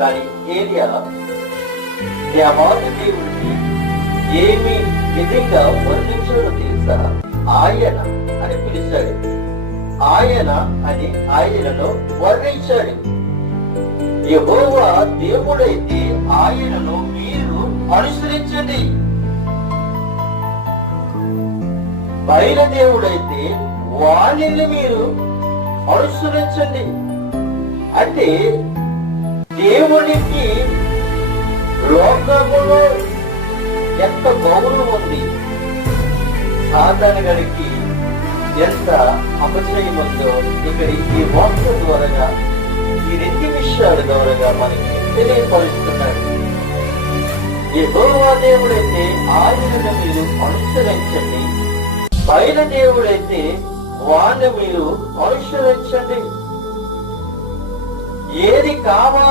కానీ ఏలియా దేవాది దేవుడిని ఏమి విధంగా వర్ణించాడో తెలుసా? ఆయన అని పిలిచాడు. ఆయన అని ఆయనలో వర్ణించాడు. యెహోవా దేవుడైతే ఆయనను మీరు అనుసరించండి. బయలుదేవుడైతే వాణిని మీరు అనుసరించండి. అంటే దేవునికి లోకములో ఎంత గౌరవం ఉంది, సాధారణ గారికి ఎంత అపచయం ఉందో ఇక్కడ ఈ వాక్యం ద్వారా, ఈ రెండు విషయాల ద్వారా మనకి తెలియపరుస్తున్నాడు. యెహోవా దేవుడైతే ఆయనను మీరు అనుసరించండి, బయలుదేవుడైతే వాణ్ణి మీరు అనుసరించండి. ఏది కావాలి